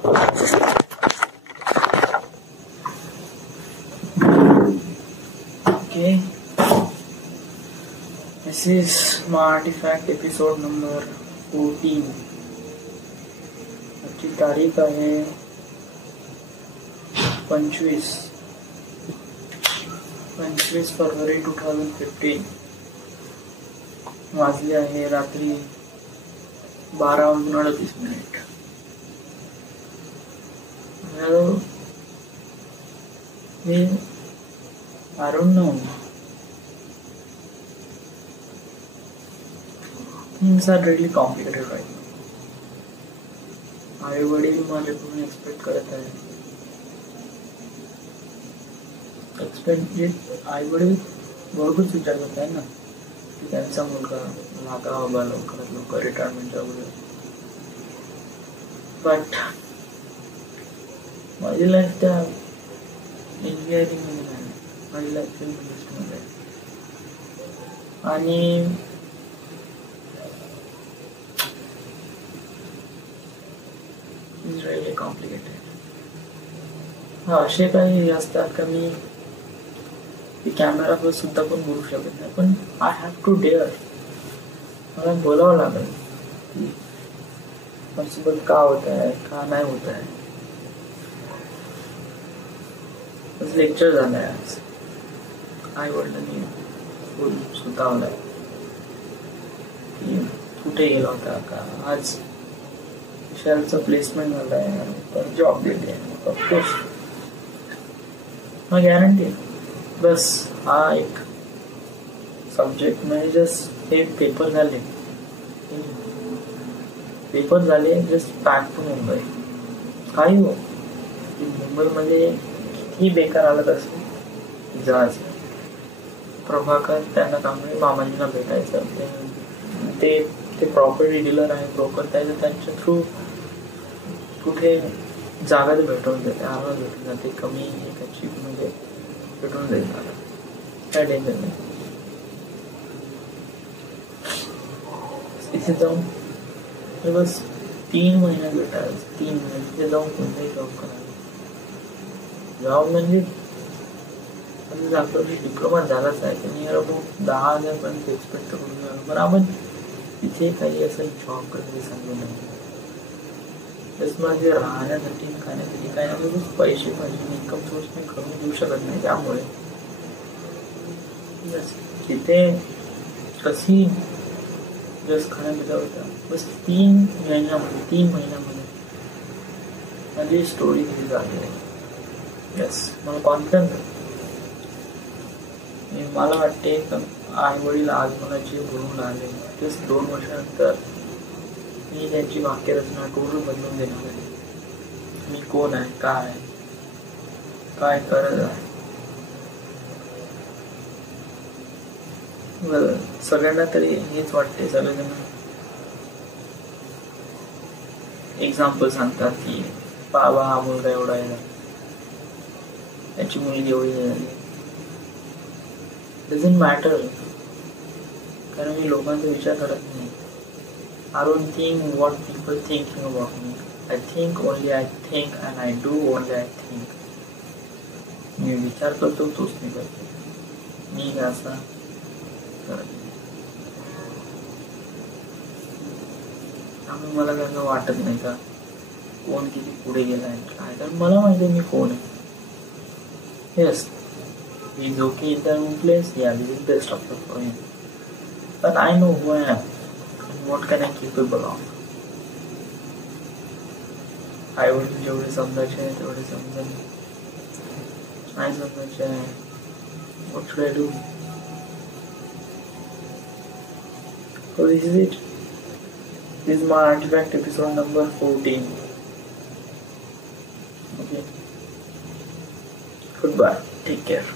Okay, this is my artifact episode number 14. आजची तारीख आहे 25 फरवरी 2015. वाजले आहे रात्री 12:38. I don't know. Things are really complicated right now. आई वडील माझ्याकडून एक्सपेक्ट करत आहे. आई वडील बरोबरच विचार करत आहे ना की त्यांचा मुलगा लागा बाबा लवकरात लवकर रिटायरमेंट जॉब. बट माझी लाईफ त्या इंजिनिअरिंग मध्ये नाही, माझी लाईफ फिल्म इंडस्ट्रीमध्ये आहे. आणि इट्स रिअली कॉम्प्लिकेटेड. हा असे काही असतात का मी कॅमेरावर सुद्धा पण बोलू शकत नाही, पण आय हॅव टू डेअर. मला बोलावं लागेल की पॉसिबल का होत आहे, का नाही होत आहे. लेक्चर झालं आहे आज. आई वडिलांनी सुद्धावलाय की कुठे गेला होता का, आज विशालचं प्लेसमेंट झालंय, जॉब दिली आहे. ऑफकोर्स मग गॅरंटी. बस हा एक सब्जेक्ट म्हणजे जस्ट हे पेपर झाले जस्ट बॅक टू मुंबई. काही हो, मुंबईमध्ये किती बेकार आलं असेल. जहाज प्रभाकर त्यांना कांबळे मामांना भेटायचं. ते प्रॉपर्टी डीलर आहे, ब्रोकर. त्यांच्या थ्रू कुठे जागा ते भेटवून देते, आम्हाला भेटून जाते. कमी चीप मध्ये भेटून जाईल मला, काय टेन्शन नाही. इथे जाऊन बस 3 महिन्यात भेटायचं. 3 महिने तिथे जाऊन कोणताही जॉब करायला. जॉब म्हणजे आपला डिप्लोमा झालाच आहे, त्यांनी 10,000 पर्यंत एक्सपेक्ट करून. पण आपण तिथे काही असं जॉब करायला सांगू नाही. माझे राहण्यासाठी खाण्यासाठी काय नाही, पैसे पाहिजे. इन्कम सोर्स मी करून देऊ शकत नाही. त्यामुळे तिथे कशी जस्ट खाण्यापिता होता. बस 3 महिन्यामध्ये माझी स्टोरी किती झाली आहे. यस, मला कॉन्फिडन्स आहे. मला वाटते आई वडील आज मला जे बोलून आले, जस्ट 2 वर्षानंतर मी त्यांची वाक्यरचना टोटल बदलून देणार आहे. मी कोण आहे, काय करत आहे. सगळ्यांना तरी हेच वाटते. सगळेजण एक्झाम्पल सांगतात की बाबा हा मुलगा एवढा आहे, त्याची मुलगी एवढी झाली. डझंट मॅटर, कारण मी लोकांचा विचार करत नाही. I don't think what people thinking about me. I think only I think and I do only I think. मी विचार करतो तोच मी करतो. मी असा करत नाही. त्यामुळे मला काय वाटत नाही का कोण किती पुढे गेलाय काय. तर मला माहिती आहे मी कोण आहे. Yes, he's okay in that place. Yeah, this is best of luck for him. But I know who I am. What can I capable of? आई वडील जेवढे समजायचे आहे तेवढे समजा, नाही समजायचे आहे. What should I do? So this is it. This is my artifact episode number 14. Okay. Goodbye. Take care.